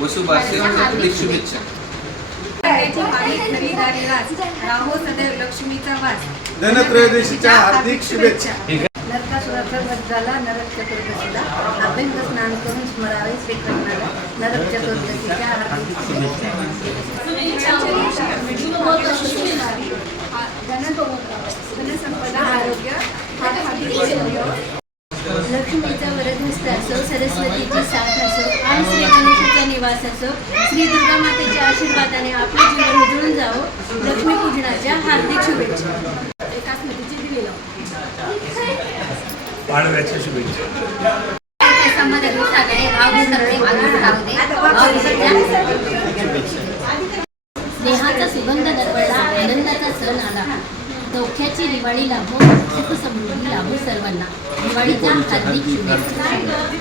वसुबारसे हार्दिक शुभेच्छा. राहो सदैव लक्ष्मीचा वास. धनत्रयोदशीच्या हार्दिक शुभेच्छा. नरकासुराचा वध झाला नरक चतुर्दशीला. अभ्यंग स्नान करून स्मरावे श्रीकृष्णाला. नरक चतुर्दशीच्या हार्दिक शुभेच्छा. धनसंपदा आरोग्य लक्ष्मीचा वरदहस्त असो, सरस्वतीची साथ असो आणि श्री गणेशाचा निवास असो, श्री दुर्गा मातेच्या आशीर्वादाने आपले जीवन उजळून जावो. लक्ष्मीपूजनाच्या हार्दिक शुभेच्छा. एकाच नदीची दिवे लावू. पाडव्याच्या शुभेच्छा. स्नेहाचा सुगंध दरवळला, आनंदाचा सण आला. सौख्याची दिवाळी लाभो, सुख समृद्धी लाभो सर्वांना. दिवाळीच्या हार्दिक शुभेच्छा.